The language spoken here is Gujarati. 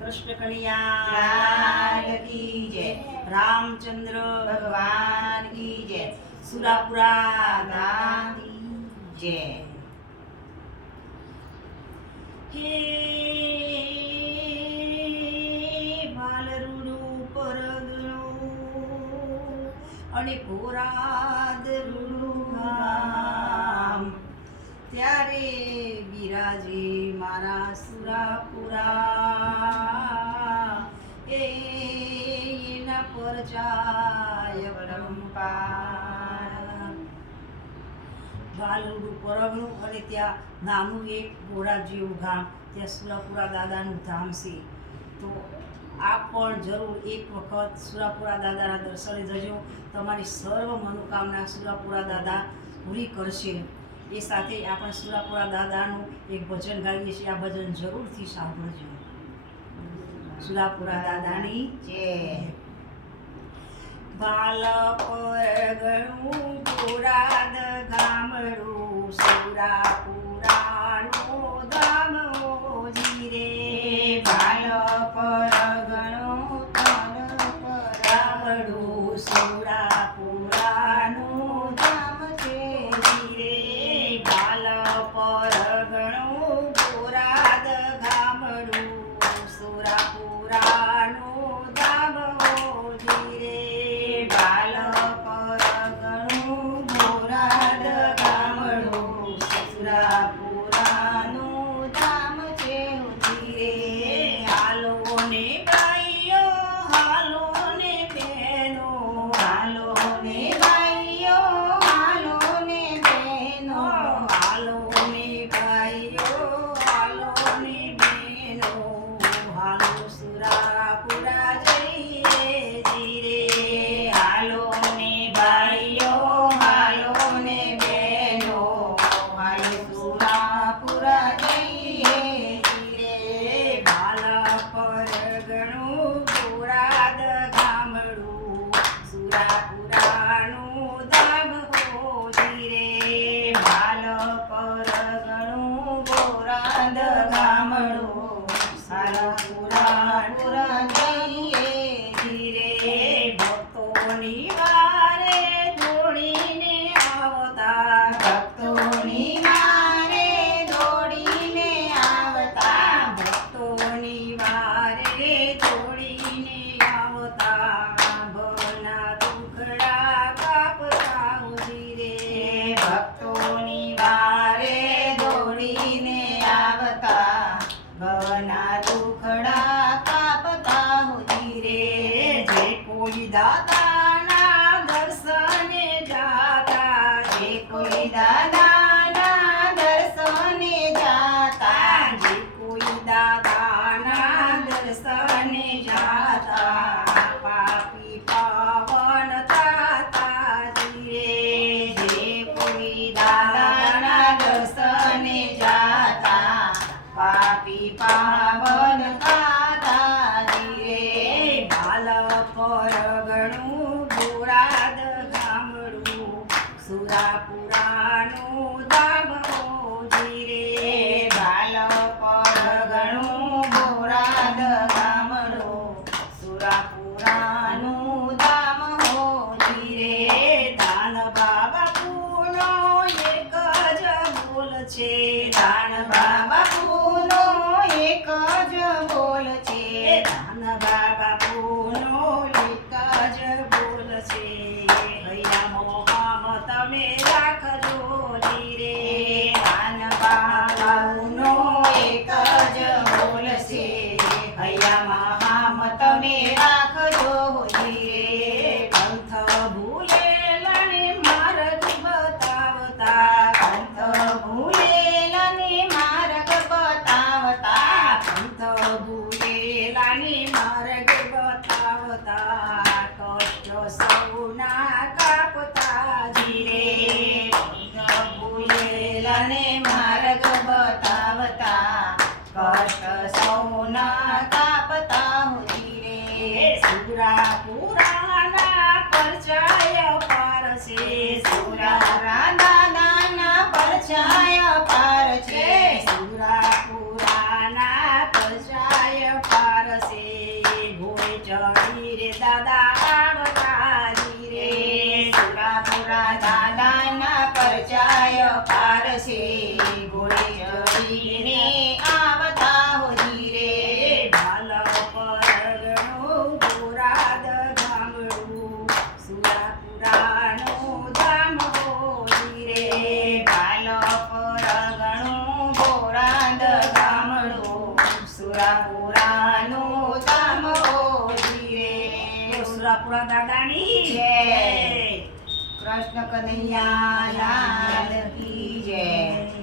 कृष्ण कन्हैया की जय, रामचंद्र भगवान की जय, सुरापुरा दादा की जय। हे बालरूडू परगणो અને પોરાદ રૂડુધામ ત્યારે બિરાજે મારા સુરાપુરા એના પર જાય પરંપાર। બાલરૂડુ પરગણું અને ત્યાં નાનું એક ઘોડા જેવું ગામ, ત્યાં સુરાપુરા દાદાનું ધામ છે। તો આપ પણ જરૂર એક વખત સુરાપુરા દાદાના દર્શને જજો, તમારી સર્વ મનોકામના સુરાપુરા દાદા પૂરી કરશે। એ સાથે આપણે સુરાપુરા દાદાનું એક ભજન ગાઈએ છીએ, આ ભજન જરૂરથી સાંભળજો। સુરાપુરા દાદાની જય। બાલ પરગણું પોરાદ ગામડું સુરાપુરાનું ધામ ઓજી રે। બાલ પરગણું ગામડું સુરાપુરાનું ધામ છે રે। બાલ પરગણું પોરાદ ગામડું સુરાપુરાનું ધામ ઓજી રે। બાલ પરગણું પોરાદ ગામડું સુરાપુરાનું ધામ છે ઓજી રે। હાલો ને ભાઈઓ, હાલો ને બહેનો, હાલો ને ભાઈઓ, હાલો ને બહેનો, હાલો ને ભાઈઓ, હાલો ને બહેનો, હાલો સુરાપુરા જઈએ રે। હાલો ને ભાઈઓ, હાલો ને બહેનો, હાલો સુરાપુરા જઈએ રે। બાલ પરગણું પોરાદ ગામડું સુરાપુરાનું ધામ હોજી રે। બાલ પરગણું પોરાદ ગામડું સુરાપુરા જઈએ રે। ભક્તોની વારે દોડીને આવતા, ભક્તોની વારે દોડીને આવતા, ભક્તોની વારે દોડીને આવતા, ભવના દુખડા કાપતા હોજી રે। ભક્તોની વારે દોડીને આવતા, ભવના દુખડા કાપતા હોજી રે। જે કોઈ દાદાના દર્શને જાતા, જે કોઈ દાદાના દર્શને જાતા, જે કોઈ દાદાના દર્શને જાતા, પાપી પાવન થતા રે। જે કોઈ દાદાના દર્શને જાતા, પાપી પાવન થતા રે। બાલ પરગણું પોરાદ ગામડું સુરાપુરાનું ધામ ઓજી રે। બાલ પરગણું પોરાદ ગામડું સુરાપુરાનું ધામ ઓજી રે। દાન બાપુનો એક જ બોલ છે, દાન બાપુનો એક જ બોલ છે, દાન બાપુનો એક જ બોલ છે। હૈયા મોહમ તમે રાખજો રે। દાન બાપુનો એક જ બોલ છે, હૈયા મહામ તમે રાખજો રે। પંથ ભૂલેલાને માર્ગ બતાવતા, પંથ ભૂલેલાને માર્ગ બતાવતા, પંથ ભૂલેલાને માર્ગ બતાવતા, કષ્ટ સૌના કાપતા રે। પંથ ભૂલેલાને માર્ગ બતાવતા, કષ્ટ સૌના કાપતા હોજી રે। સુરાપુરાના પરચાય પાર છે, સુરાપુરા દાદાના પરચાય પાર છે, સુરાપુરાના પરચાય પાર છે ઘોડે ચડીને આવતા હો ધીરે ભાલા પરગણો બોરાદ ગામડું સુરાપુરાનું ધામ હોઈ રે. ભાલો પરગણું બોરાદ ગામડું સુરાપુરાનું ધામ હો ધીરે. સુરાપુરા દાદાની જય. જય. કૃષ્ણ કનૈયા લાલ કી જય.